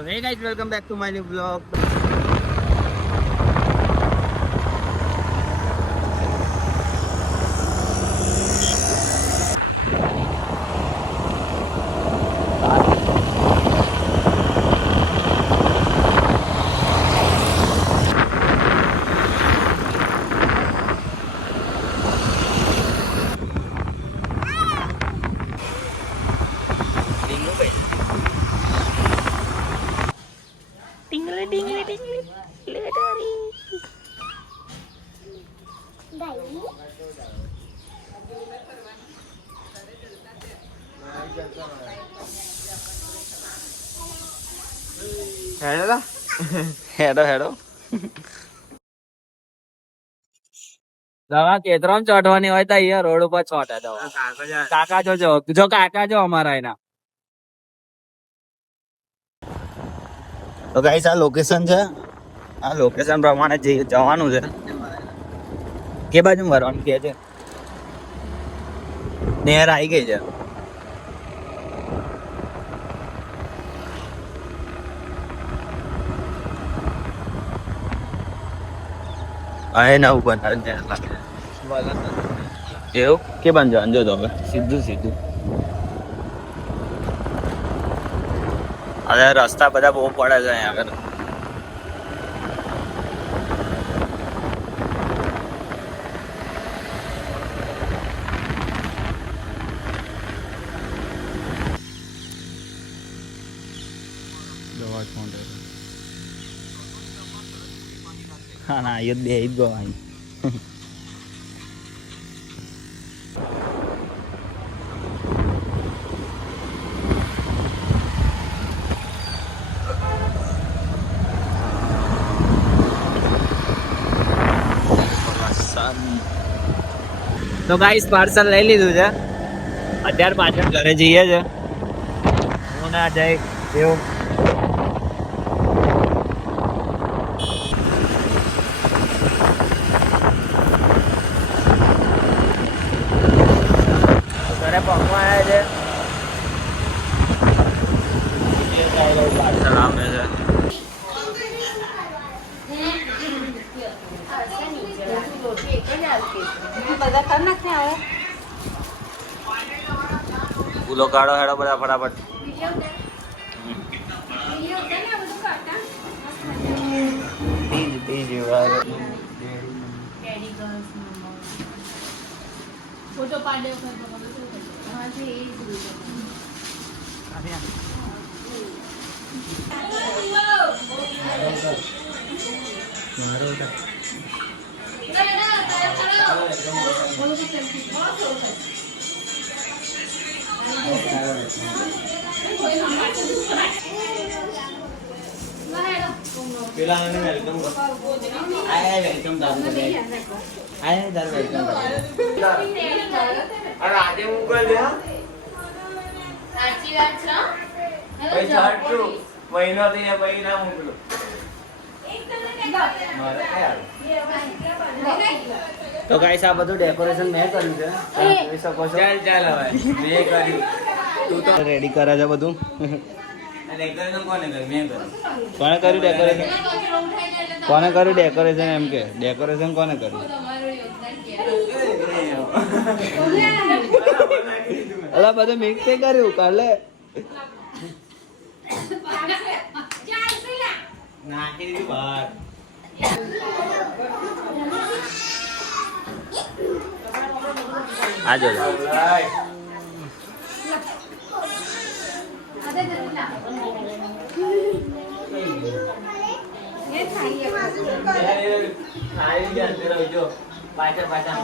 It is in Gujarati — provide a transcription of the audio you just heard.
તો હે guys, welcome back to my new blog. હેડો હેડો દવા કેતરામ ચોટવાની હોય તો અહીંયા રોડ ઉપર ચોટે દવા. કાકા જો કાકા જો અમારા એના. તો ગાઈસ આ લોકેશન છે. આ લોકેશન પ્રમાણે જવાનું છે. કે બાજુ વરવાનું કે છે? નેર આવી ગઈ છે. આ નવું બનાવે એવું કે બન જવાનું જો તો હવે સીધું અરે રસ્તા બધા બહુ પડે છે અહીંયા આગળ. હા ના એ બે જ ગવાય. તો ગાઈસ પાર્સલ લઈ લીધું છે. અત્યારે પાછળ ઘરે જઈએ છે. હું ના જઈ એવું ઘરે પહોંચવા આવ્યા છે. પાર્સલ આવે છે. ફૂલો કાઢો હેડો બધા ફટાફટ. તો ગાઈસ આ બધું ડેકોરેશન મેં કર્યું છે. જોઈ શકો છો. ચાલ હવે મેં કર્યું. તું તો રેડી કરે છે બધું. ડેકોરેશન કોને કર્યું? મેં કર્યું. કોને કર્યું ડેકોરેશન? કોને કર્યું ડેકોરેશન? એમ કે ડેકોરેશન કોને કર્યું? અલા બધું મિક્સ કર્યું કાલે. નાખી દીધું બહાર. આ જો પાછા